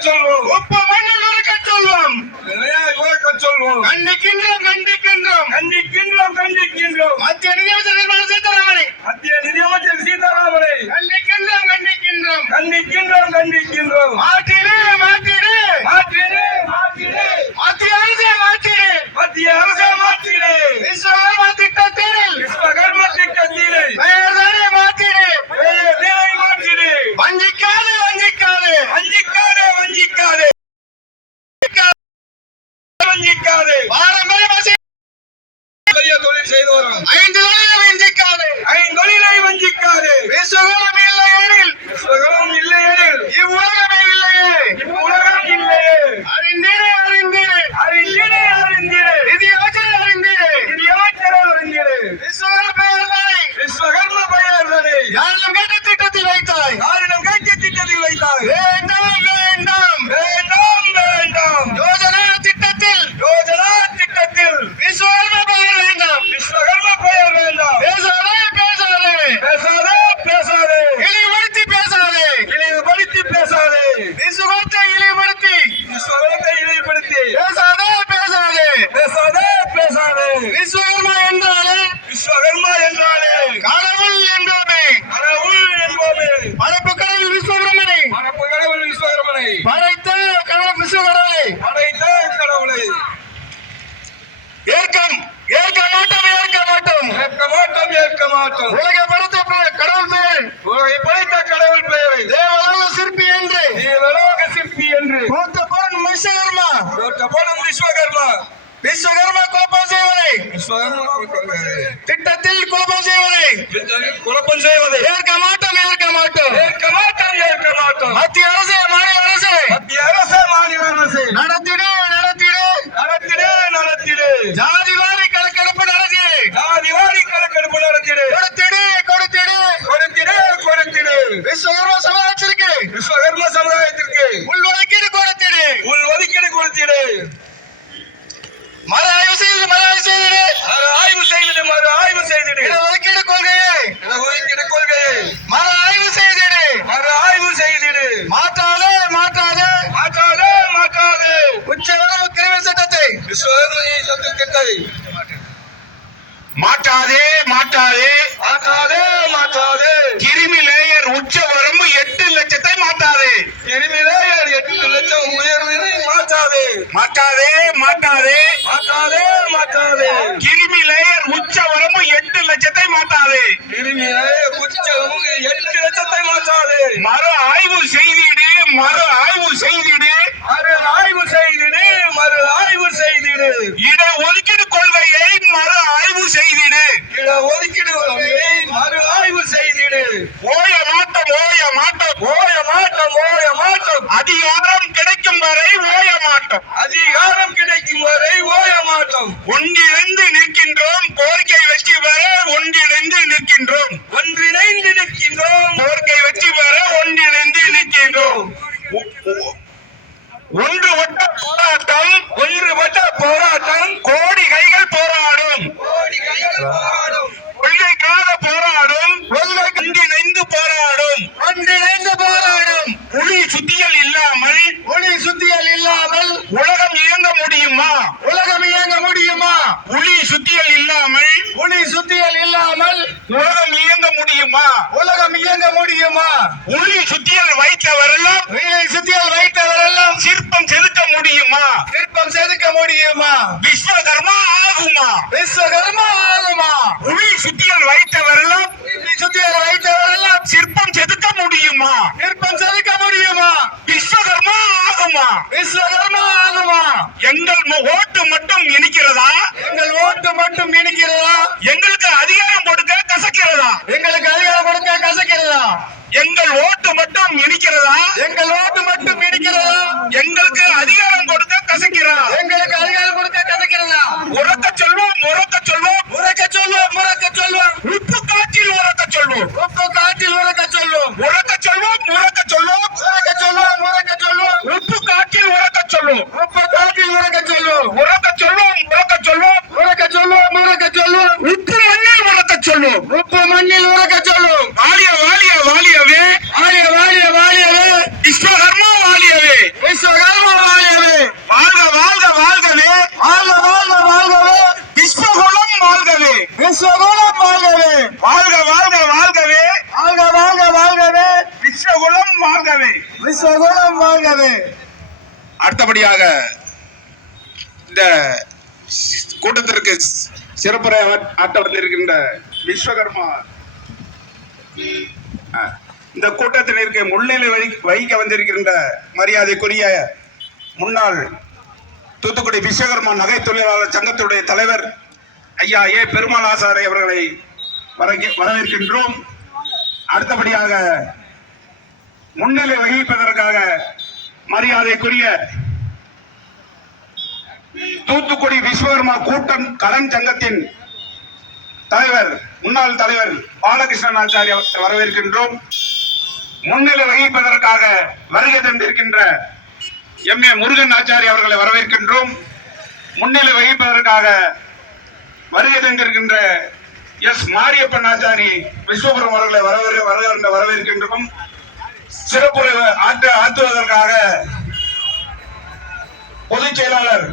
சொல்வோம் ஒப்பவர்கள் இருக்க சொல்வோம் இருக்க சொல்வோம் கண்டிக்கின்றோம் கண்டிக்கின்றோம். கண்டிக்கின்றோம் கண்டிக்கின்றோம். மத்திய நிதியமைச்சர் சீதாராமனை. மத்திய நிதியமைச்சர் சீதாராமனை. கண்டிக்கின்றோம் கண்டிக்கின்றோம். கண்டிக்கின்றோம் கண்டிக்கின்றோம். ஆற்றிலே செய்து வரும். ஐந்து தொழிலை வஞ்சிக்காது. ஐந்தொழிலை வஞ்சிக்காதே. விஸ்வகர்மா இல்லை எனில் விஸ்வகர்மம் இல்லையெனில். இவ்வுலகமே இல்லையே. உலகம் இல்லையே. அறிந்தீரே மாட்டோம் உலக படைத்த கடவுள் பெயர். உலகை படைத்த கடவுள் பெயரை. தேவலோக சிற்பி என்று. தேவலோக சிற்பி என்று. மூத்த பொருள் விஸ்வகர்மா. தோற்றப்படும் விஸ்வகர்மா. விஸ்வகர்மா கோபம் செய்வதை. திட்டத்தில் குழப்பம் செய்வதை. குழப்பம் செய்வதை. ஏற்க மாட்டோம் ஏற்க மாட்டோம். ஏற்க மாட்டோம் ஏற்க மாட்டோம். மத்திய அரசு மாநில அரசு. மத்திய அரசு மாநில அரசு. நடத்திடு நடத்திடு. நடத்திடு நடத்திடு ஜாதிவாரி கணக்கெடுப்பு நடத்தி ஜாதிவாரி கணக்கெடுப்பு நடத்திடு கொடுத்திடு கொடுத்திடு கொடுத்திடு கொடுத்திடு விஸ்வகர்மா சமாஜத்திற்கு கொடுத்திடு உள் ஒதுக்கீடு கொடுத்திடு மறு ஆய்வு செய்து மறு ஆய்வு செய்திடு மறு ஆய்வு செய்திடு மறு ஆய்வு செய்திடு இடஒதுக்கீடு கொள்கையை இட ஒதுக்கீடு கொள்கையை மறு ஆய்வு செய்திடு மறு ஆய்வு செய்திடு மாற்றாதே மாற்றாதே மாற்றாதே மாற்றாதே உச்சவரவு கிரிமினல் சட்டத்தை விஸ்வகர்ம சட்டத்திட்டத்தை மாற்றாதே மாற்றாதே மாற்றாதே மாற்றாதே கிருமி லேயர் உச்ச வரம்பு எட்டு லட்சத்தை மாற்றாதே கிருமிலே எட்டு லட்சம் உயர்வினை மாற்றாதே மாற்றாதே மாற்றாதே மாற்றாதே கிருமி லேயர் உச்ச வரம்பு எட்டு லட்சத்தை மாற்றாதே கிருமிலே உச்சம் எட்டு லட்சத்தை மாற்றாதே மறு ஆய்வு செய்திடு மறு ஆய்வு செய்திடு. மறு ஆய்வு செய்திடு மறு ஆய்வு செய்திடு. இட ஒதுக்கீடு கொள்கையை மறு ஆய்வு செய்திடு. இட ஒதுக்கீடு கொள்கையை மறு ஆய்வு செய்திடு. ஓய மாட்டம் ஓய மாட்டம். ஓய மாட்டம் ஓய மாட்டம். அதிகாரம் கிடைக்கும் வரை ஓய மாட்டோம். அதிகாரம் ஓய ஒன்றிணைந்து நிற்கின்றோம் கோரிக்கை வெற்றி பெற ஒன்றிணைந்து நிற்கின்றோம் ஒன்றிணைந்து நிற்கின்றோம் கோரிக்கை வெற்றி பெற ஒன்றிணைந்து நிற்கின்றோம் ஒன்றுபட்ட போராட்டம் ஒன்றுபட்ட போராட்டம் கோடி கைகள் போராடும் கோடி கைகள் போராடும் கொள்கைக்காக போராடும் ஒன்றிணைந்து போராடும் ஒன்றிணைந்து போராடும் புலி சுத்தியல் இல்லாமல் புலி சுத்தியல் இல்லாமல் உலகம் இயங்க முடியுமா உலகம் இயங்க முடியுமா புலி சுத்தியல் இல்லாமல் புலி சுத்தியல் இல்லாமல் உலகம் இயங்க முடியுமா? உலகம் இயங்க முடியுமா? புலி சுத்தியல் வைத்தவரெல்லாம் புலி சுத்தியல் வைத்தவரெல்லாம் சிற்பம் செதுக்க முடியுமா? சிற்பம் செதுக்க முடியுமா? விஸ்வகர்மா ஆகுமா? விஸ்வகர்மா ஆகுமா? புலி சுத்தியல் வைத்தவரெல்லாம் புலி சுத்தியல் வைத்தவரெல்லாம் சிற்பம் செதுக்க முடியுமா சிற்பம் செதுக்க முடியுமா விஸ்வகர்மா ஆகுமா எங்கள் ஓட்டு மட்டும் இனிக்கிறதா? எங்கள் ஓட்டு மட்டும் இனிக்கிறதா? எங்களுக்கு அதிகாரம் கொடுக்க கசக்கிறதா? எங்களுக்கு அதிகாரம் கொடுக்க கசக்கிறதா? எங்கள் ஓட்டு மட்டும் இனிக்கிறதா? எங்கள் ஓட்டு மட்டும் இனிக்கிறதா? எங்களுக்கு சொல்லும் உப்பு மண்ணில் உறக்க சொல்லும். வாலிய வாலிய வாலியவே. வாலிய வாலிய வாலியவே. விஸ்வகர்மா வாலியவே. விஸ்வகர்மா வாலியவே. வாழ்க வாழ்க வாழ்கவே. வாழ்க வாழ்க வாழ்கவே. விஸ்வகுலம் வாழ்கவே. விஸ்வகுலம் வாழ்கவே. வாழ்க வாழ்க வாழ்கவே. வாழ்க வாழ்க வாழ்கவே. விஸ்வகுலம் வாழ்கவே. விஸ்வகுலம் வாழ்கவே. அடுத்தபடியாக இந்த கூட்டத்திற்கு சிறப்புரை ஆட்ட வந்திருக்கின்ற விஸ்வகர்மா. ஆ, இந்த கூட்டத்தினருக்கு முன்னிலை வகி- வகிக்க வந்திருக்கின்ற மரியாதைக்குரிய முன்னாள் தூத்துக்குடி விஸ்வகர்மா நகை தொழிலாளர் சங்கத்துடைய தலைவர் ஐயா ஏ. பெருமாள் ஆசாரை அவர்களை வரவேற்கின்றோம். அடுத்தபடியாக முன்னிலை வகிப்பதற்காக மரியாதைக்குரிய தூத்துக்குடி விஸ்வகர்மா கூட்டம் கடன் சங்கத்தின் தலைவர் முன்னாள் தலைவர் பாலகிருஷ்ணன் ஆச்சாரி வரவேற்கின்றோம். முன்னிலை வகிப்பதற்காக வருகை தந்திருக்கின்ற எம் ஏ முருகன் ஆச்சாரி அவர்களை வரவேற்கின்றோம். முன்னிலை வகிப்பதற்காக வருகை தந்திருக்கின்ற எஸ் மாரியப்பன் ஆச்சாரி விஸ்வபுரம் அவர்களை வரவேற்க வரவேற்க வரவேற்கின்றோம். சிறப்புரை ஆற்ற ஆற்றுவதற்காக பொதுச் செயலாளர்